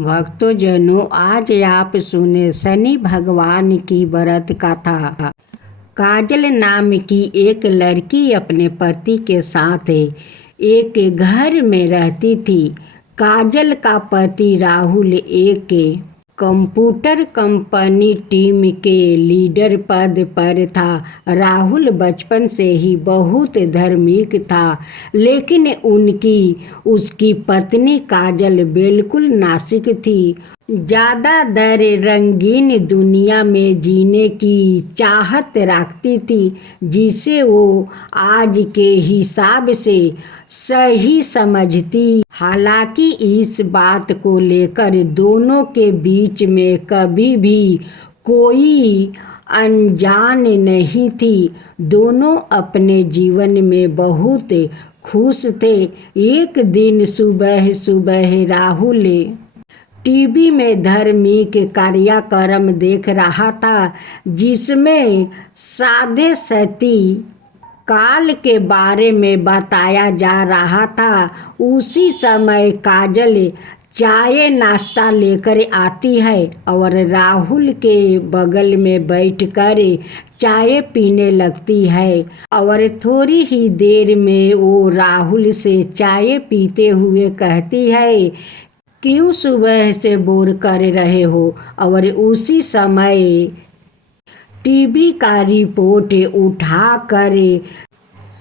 भक्तजनों, आज आप सुने शनि भगवान की व्रत कथा। काजल नाम की एक लड़की अपने पति के साथ एक घर में रहती थी। काजल का पति राहुल एक कंप्यूटर कंपनी टीम के लीडर पद पर था। राहुल बचपन से ही बहुत धार्मिक था, लेकिन उसकी पत्नी काजल बिल्कुल नास्तिक थी। ज़्यादा दर रंगीन दुनिया में जीने की चाहत रखती थी, जिसे वो आज के हिसाब से सही समझती। हालांकि इस बात को लेकर दोनों के बीच में कभी भी कोई अनजान नहीं थी। दोनों अपने जीवन में बहुत खुश थे। एक दिन सुबह सुबह राहुल टीवी में धार्मिक कार्यक्रम देख रहा था, जिसमें साधे सती काल के बारे में बताया जा रहा था। उसी समय काजल चाय नाश्ता लेकर आती है और राहुल के बगल में बैठकर चाय पीने लगती है। और थोड़ी ही देर में वो राहुल से चाय पीते हुए कहती है, क्यों सुबह से बोर कर रहे हो? और उसी समय टीवी का रिपोर्ट उठाकर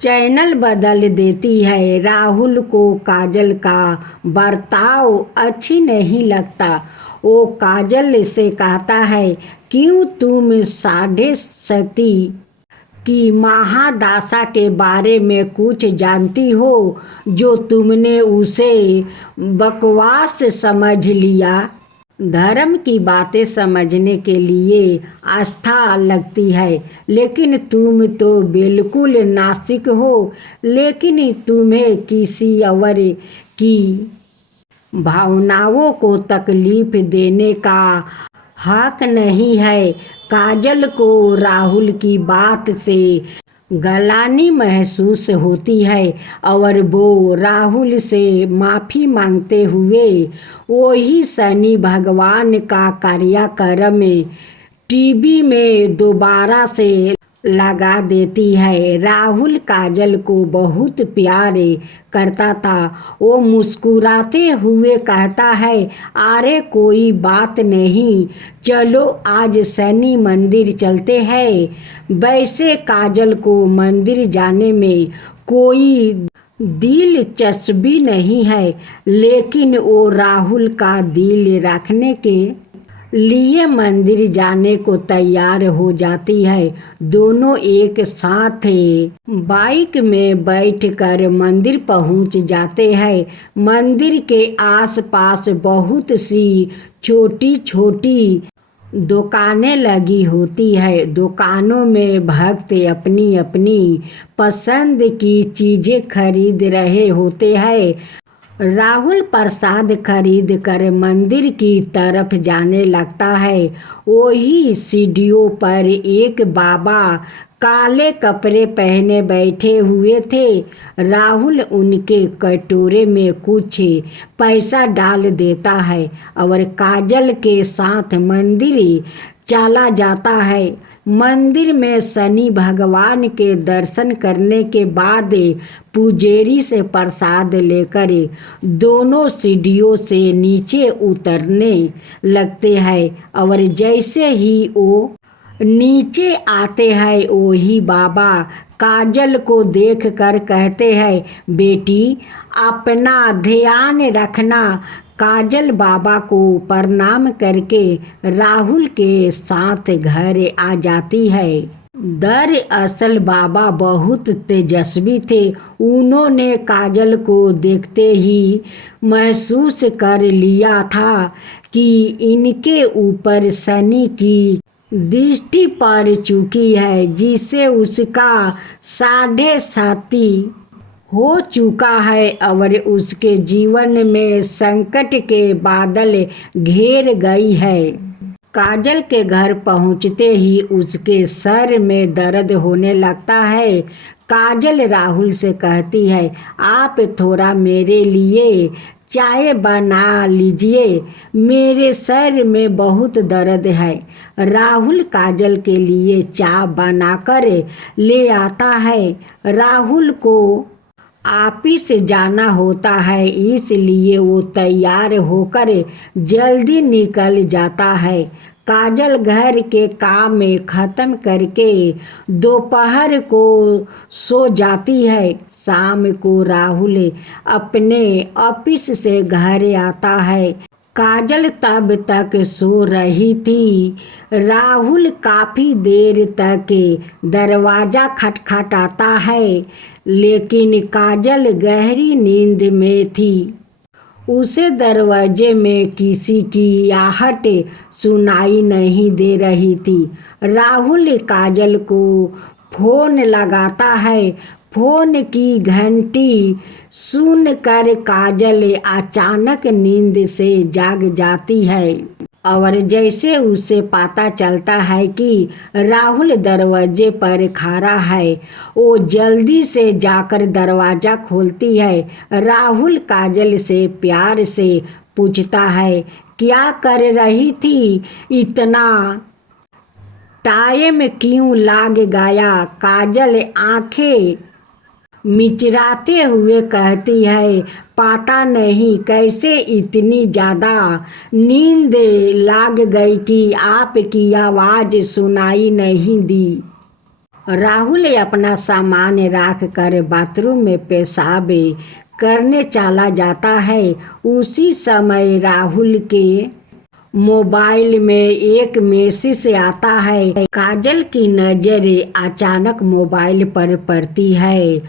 चैनल बदल देती है। राहुल को काजल का बर्ताव अच्छी नहीं लगता। वो काजल से कहता है, क्यों तुम साढ़े सती की महादशा के बारे में कुछ जानती हो जो तुमने उसे बकवास समझ लिया? धर्म की बातें समझने के लिए आस्था लगती है, लेकिन तुम तो बिल्कुल नास्तिक हो। लेकिन तुम्हें किसी और की भावनाओं को तकलीफ देने का हक नहीं है। काजल को राहुल की बात से गलानी महसूस होती है और वो राहुल से माफ़ी मांगते हुए वही शनि भगवान का कार्यक्रम टीवी में दोबारा से लगा देती है। राहुल काजल को बहुत प्यार करता था। वो मुस्कुराते हुए कहता है, अरे कोई बात नहीं, चलो आज शनि मंदिर चलते हैं। वैसे काजल को मंदिर जाने में कोई दिलचस्पी नहीं है, लेकिन वो राहुल का दिल रखने के लिए मंदिर जाने को तैयार हो जाती है। दोनों एक साथ बाइक में बैठकर मंदिर पहुंच जाते हैं। मंदिर के आसपास बहुत सी छोटी छोटी दुकानें लगी होती है। दुकानों में भक्त अपनी अपनी पसंद की चीज़ें खरीद रहे होते हैं। राहुल प्रसाद खरीद कर मंदिर की तरफ जाने लगता है। वही सीढ़ियों पर एक बाबा काले कपड़े पहने बैठे हुए थे। राहुल उनके कटोरे में कुछ पैसा डाल देता है और काजल के साथ मंदिर चला जाता है। मंदिर में शनि भगवान के दर्शन करने के बाद पुजारी से प्रसाद लेकर दोनों सीढ़ियों से नीचे उतरने लगते हैं और जैसे ही वो नीचे आते हैं, वही बाबा काजल को देखकर कहते हैं, बेटी अपना ध्यान रखना। काजल बाबा को प्रणाम करके राहुल के साथ घर आ जाती है। दरअसल बाबा बहुत तेजस्वी थे। उन्होंने काजल को देखते ही महसूस कर लिया था कि इनके ऊपर शनि की दृष्टि पड़ चुकी है, जिससे उसका साढ़े साती हो चुका है और उसके जीवन में संकट के बादल घेर गई है। काजल के घर पहुंचते ही उसके सर में दर्द होने लगता है। काजल राहुल से कहती है, आप थोड़ा मेरे लिए चाय बना लीजिए, मेरे सर में बहुत दर्द है। राहुल काजल के लिए चाय बनाकर ले आता है। राहुल को ऑफिस जाना होता है, इसलिए वो तैयार होकर जल्दी निकल जाता है। काजल घर के काम में ख़त्म करके दोपहर को सो जाती है। शाम को राहुल अपने ऑफिस से घर आता है। काजल तब तक सो रही थी। राहुल काफ़ी देर तक दरवाज़ा खटखटाता है, लेकिन काजल गहरी नींद में थी। उसे दरवाजे में किसी की आहट सुनाई नहीं दे रही थी। राहुल काजल को फ़ोन लगाता है। फ़ोन की घंटी सुनकर काजल अचानक नींद से जाग जाती है और जैसे उसे पता चलता है कि राहुल दरवाजे पर खड़ा है, वो जल्दी से जाकर दरवाज़ा खोलती है। राहुल काजल से प्यार से पूछता है, क्या कर रही थी, इतना टाइम क्यों लग गया? काजल आंखें मिचराते हुए कहती है, पता नहीं कैसे इतनी ज़्यादा नींद लग गई कि आपकी आवाज़ सुनाई नहीं दी। राहुल अपना सामान रख कर बाथरूम में पेशाब करने चला जाता है। उसी समय राहुल के मोबाइल में एक मैसेज आता है। काजल की नज़र अचानक मोबाइल पर पड़ती है।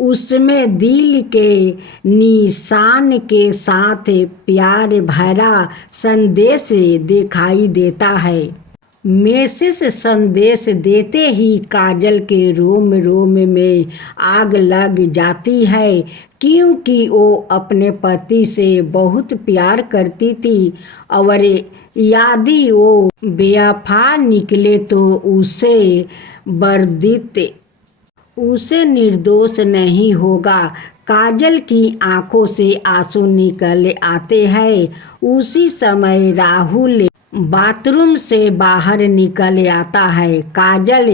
उसमें दिल के निशान के साथ प्यार भरा संदेश दिखाई देता है। मैसेज संदेश देते ही काजल के रोम रोम में आग लग जाती है, क्योंकि वो अपने पति से बहुत प्यार करती थी और यदि वो बेवफा निकले तो उसे निर्दोष नहीं होगा। काजल की आंखों से आंसू निकल आते हैं। उसी समय राहुल बाथरूम से बाहर निकल आता है। काजल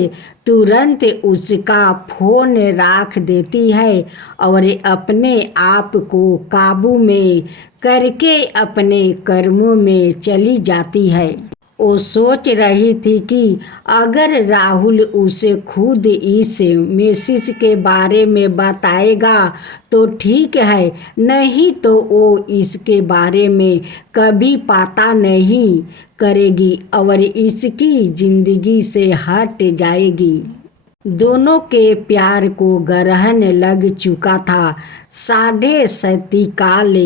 तुरंत उसका फ़ोन रख देती है और अपने आप को काबू में करके अपने कर्मों में चली जाती है। वो सोच रही थी कि अगर राहुल उसे खुद इस मैसेज के बारे में बताएगा तो ठीक है, नहीं तो वो इसके बारे में कभी पता नहीं करेगी और इसकी ज़िंदगी से हट जाएगी। दोनों के प्यार को ग्रहण लग चुका था। साढ़े सती काल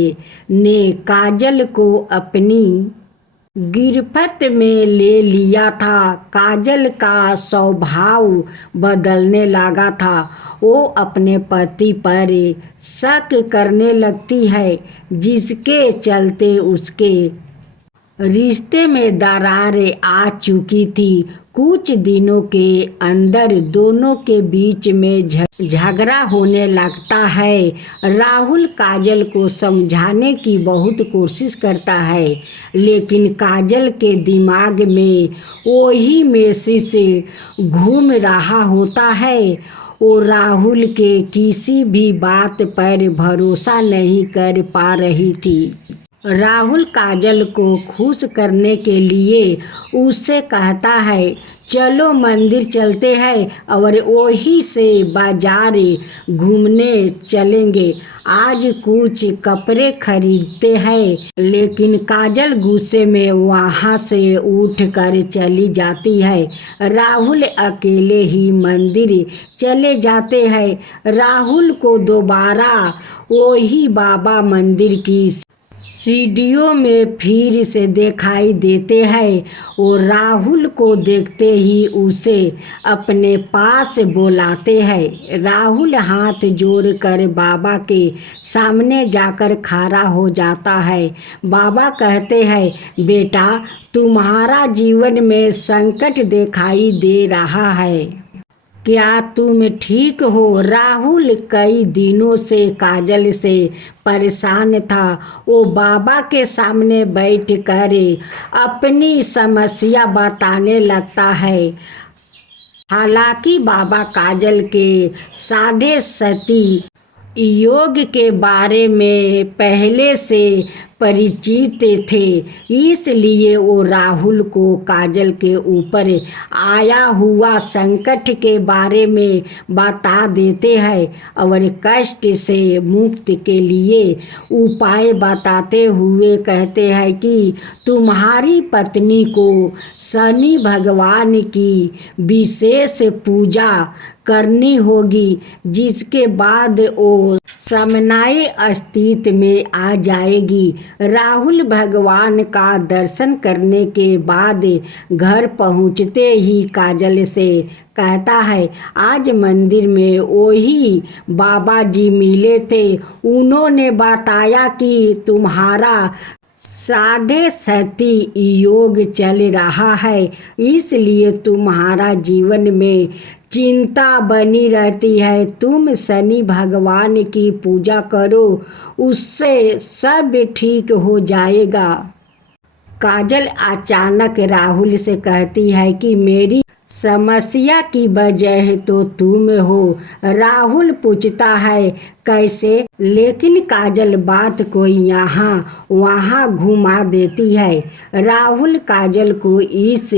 ने काजल को अपनी गिरफ्त में ले लिया था। काजल का स्वभाव बदलने लगा था। वो अपने पति पर शक करने लगती है, जिसके चलते उसके रिश्ते में दरार आ चुकी थी। कुछ दिनों के अंदर दोनों के बीच में झगड़ा होने लगता है। राहुल काजल को समझाने की बहुत कोशिश करता है, लेकिन काजल के दिमाग में वही मैसेज घूम रहा होता है। वो राहुल के किसी भी बात पर भरोसा नहीं कर पा रही थी। राहुल काजल को खुश करने के लिए उससे कहता है, चलो मंदिर चलते हैं और वहीं से बाजार घूमने चलेंगे। आज कुछ कपड़े खरीदते हैं। लेकिन काजल गुस्से में वहाँ से उठ कर चली जाती है। राहुल अकेले ही मंदिर चले जाते हैं। राहुल को दोबारा वही बाबा मंदिर की सीढ़ियों में फिर से दिखाई देते हैं। वो राहुल को देखते ही उसे अपने पास बुलाते हैं। राहुल हाथ जोड़कर बाबा के सामने जाकर खड़ा हो जाता है। बाबा कहते हैं, बेटा, तुम्हारा जीवन में संकट दिखाई दे रहा है। क्या तुम ठीक हो? राहुल कई दिनों से काजल से परेशान था। वो बाबा के सामने बैठकर अपनी समस्या बताने लगता है। हालांकि बाबा काजल के साढ़े सती योग के बारे में पहले से परिचित थे, इसलिए वो राहुल को काजल के ऊपर आया हुआ संकट के बारे में बता देते हैं और कष्ट से मुक्ति के लिए उपाय बताते हुए कहते हैं कि तुम्हारी पत्नी को शनि भगवान की विशेष पूजा करनी होगी, जिसके बाद वो समन्वय अस्तित्व में आ जाएगी। राहुल भगवान का दर्शन करने के बाद घर पहुंचते ही काजल से कहता है, आज मंदिर में वही बाबा जी मिले थे। उन्होंने बताया कि तुम्हारा साढ़े सती योग चल रहा है, इसलिए तुम्हारा जीवन में चिंता बनी रहती है। तुम शनि भगवान की पूजा करो, उससे सब ठीक हो जाएगा। काजल अचानक राहुल से कहती है कि मेरी समस्या की वजह तो तुम हो। राहुल पूछता है, कैसे? लेकिन काजल बात को यहाँ वहाँ घुमा देती है। राहुल काजल को इस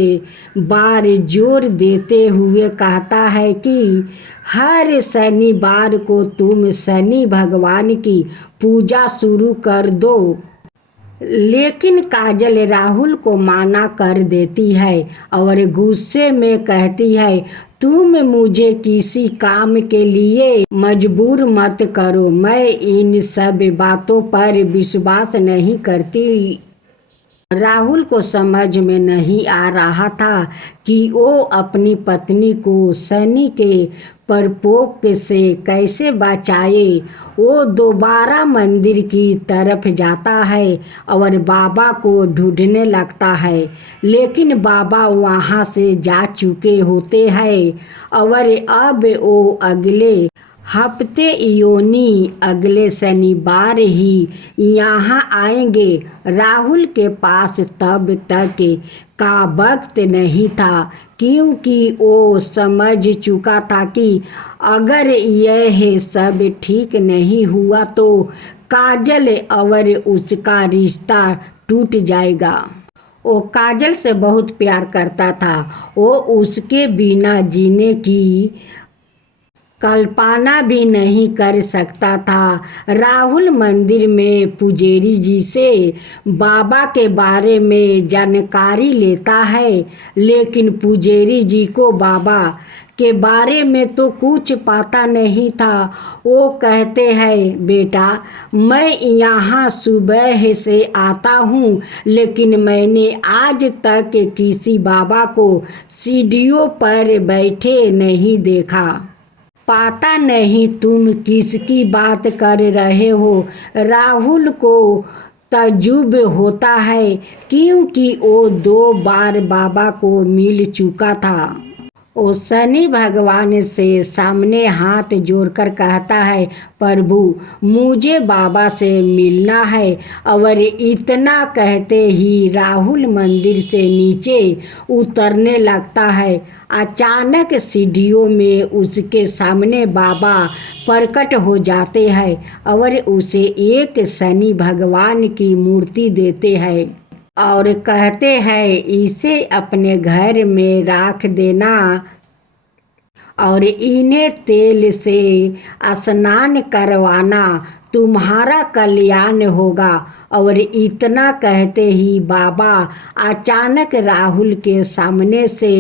बार जोर देते हुए कहता है कि हर शनिवार को तुम शनि भगवान की पूजा शुरू कर दो। लेकिन काजल राहुल को मना कर देती है और गुस्से में कहती है, तुम मुझे किसी काम के लिए मजबूर मत करो। मैं इन सब बातों पर विश्वास नहीं करती। राहुल को समझ में नहीं आ रहा था कि वो अपनी पत्नी को शनि के प्रकोप से कैसे बचाए। वो दोबारा मंदिर की तरफ जाता है और बाबा को ढूंढने लगता है, लेकिन बाबा वहाँ से जा चुके होते हैं और अब वो अगले हफ्ते योनी अगले शनिवार ही यहाँ आएंगे। राहुल के पास तब तक का वक्त नहीं था, क्योंकि वो समझ चुका था कि अगर यह सब ठीक नहीं हुआ तो काजल और उसका रिश्ता टूट जाएगा। वो काजल से बहुत प्यार करता था। वो उसके बिना जीने की कल्पना भी नहीं कर सकता था। राहुल मंदिर में पुजारी जी से बाबा के बारे में जानकारी लेता है, लेकिन पुजारी जी को बाबा के बारे में तो कुछ पता नहीं था। वो कहते हैं, बेटा, मैं यहाँ सुबह से आता हूँ, लेकिन मैंने आज तक किसी बाबा को सीढ़ियों पर बैठे नहीं देखा। पता नहीं तुम किसकी बात कर रहे हो। राहुल को तजुब होता है, क्योंकि वो 2 बार बाबा को मिल चुका था। वो शनि भगवान से सामने हाथ जोड़कर कहता है, प्रभु, मुझे बाबा से मिलना है। और इतना कहते ही राहुल मंदिर से नीचे उतरने लगता है। अचानक सीढ़ियों में उसके सामने बाबा प्रकट हो जाते हैं और उसे एक शनि भगवान की मूर्ति देते हैं और कहते हैं, इसे अपने घर में रख देना और इन्हें तेल से स्नान करवाना, तुम्हारा कल्याण होगा। और इतना कहते ही बाबा अचानक राहुल के सामने से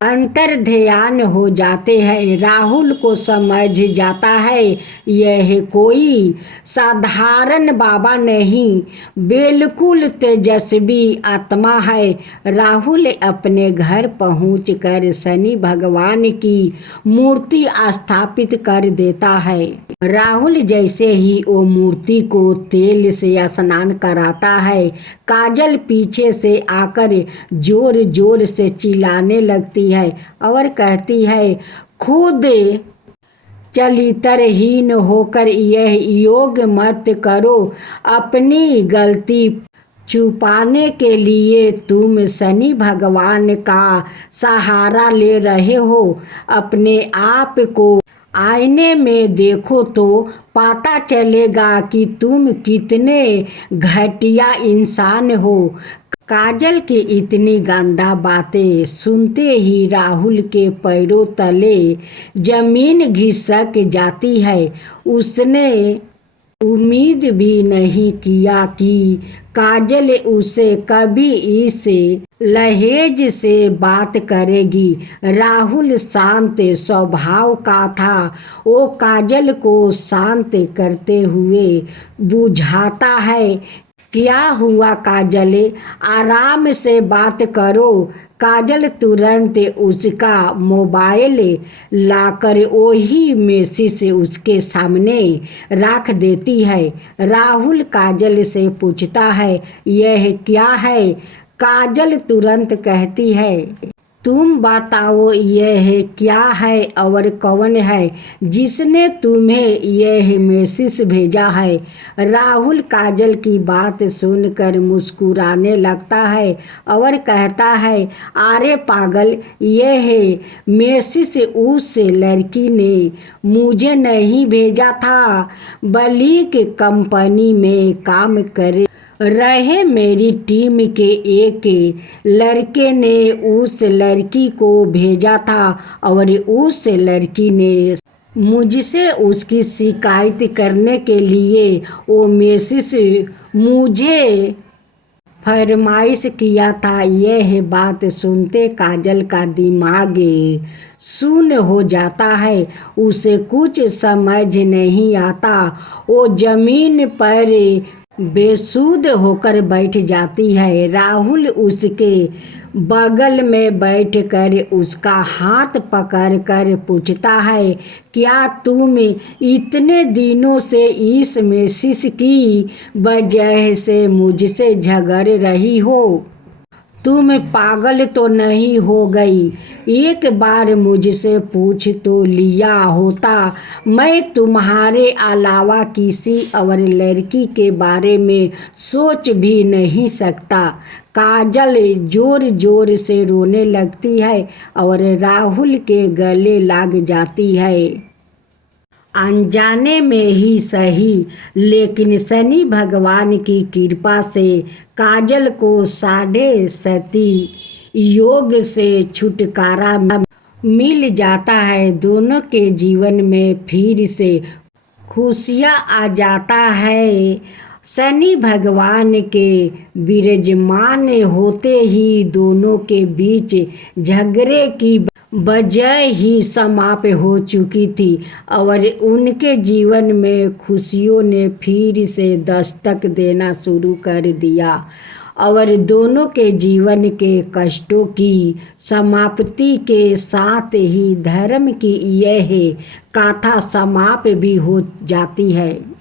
अंतर्ध्यान हो जाते हैं। राहुल को समझ जाता है यह कोई साधारण बाबा नहीं, बिल्कुल तेजस्वी आत्मा है। राहुल अपने घर पहुंचकर शनि भगवान की मूर्ति स्थापित कर देता है। राहुल जैसे ही वो मूर्ति को तेल से स्नान कराता है, काजल पीछे से आकर जोर जोर से चिल्लाने लगती है और कहती है, खुद चरित्रहीन होकर यह योग मत करो। अपनी गलती छुपाने के लिए तुम शनि भगवान का सहारा ले रहे हो। अपने आप को आईने में देखो तो पता चलेगा कि तुम कितने घटिया इंसान हो। काजल की इतनी गंदा बातें सुनते ही राहुल के पैरों तले जमीन खिसक जाती है। उसने उम्मीद भी नहीं किया कि काजल उसे कभी इस लहजे से बात करेगी। राहुल शांत स्वभाव का था। वो काजल को शांत करते हुए बुझाता है, क्या हुआ काजल, आराम से बात करो। काजल तुरंत उसका मोबाइल लाकर वही मैसेज उसके सामने रख देती है। राहुल काजल से पूछता है, यह क्या है? काजल तुरंत कहती है, तुम बताओ यह क्या है और कौन है जिसने तुम्हें यह मैसेज भेजा है। राहुल काजल की बात सुनकर मुस्कुराने लगता है और कहता है, अरे पागल, यह मैसेज उस लड़की ने मुझे नहीं भेजा था, बल्कि कंपनी में काम कर रहे मेरी टीम के एक लड़के ने उस लड़की को भेजा था और उस लड़की ने मुझसे उसकी शिकायत करने के लिए वो मैसेज मुझे फरमाइश किया था। यह बात सुनते काजल का दिमाग शून्य हो जाता है। उसे कुछ समझ नहीं आता। वो जमीन पर बेसुध होकर बैठ जाती है। राहुल उसके बगल में बैठकर उसका हाथ पकड़कर पूछता है, क्या तुम इतने दिनों से इस मैसेज की वजह से मुझसे झगड़ रही हो? तुम पागल तो नहीं हो गई? एक बार मुझसे पूछ तो लिया होता, मैं तुम्हारे अलावा किसी और लड़की के बारे में सोच भी नहीं सकता। काजल जोर जोर से रोने लगती है और राहुल के गले लग जाती है। अनजाने में ही सही, लेकिन शनि भगवान की कृपा से काजल को 7.5 योग से छुटकारा मिल जाता है। दोनों के जीवन में फिर से खुशियाँ आ जाता है। शनि भगवान के विराजमान होते ही दोनों के बीच झगड़े की वजह ही समाप्त हो चुकी थी और उनके जीवन में खुशियों ने फिर से दस्तक देना शुरू कर दिया और दोनों के जीवन के कष्टों की समाप्ति के साथ ही धर्म की यह गाथा समाप्त भी हो जाती है।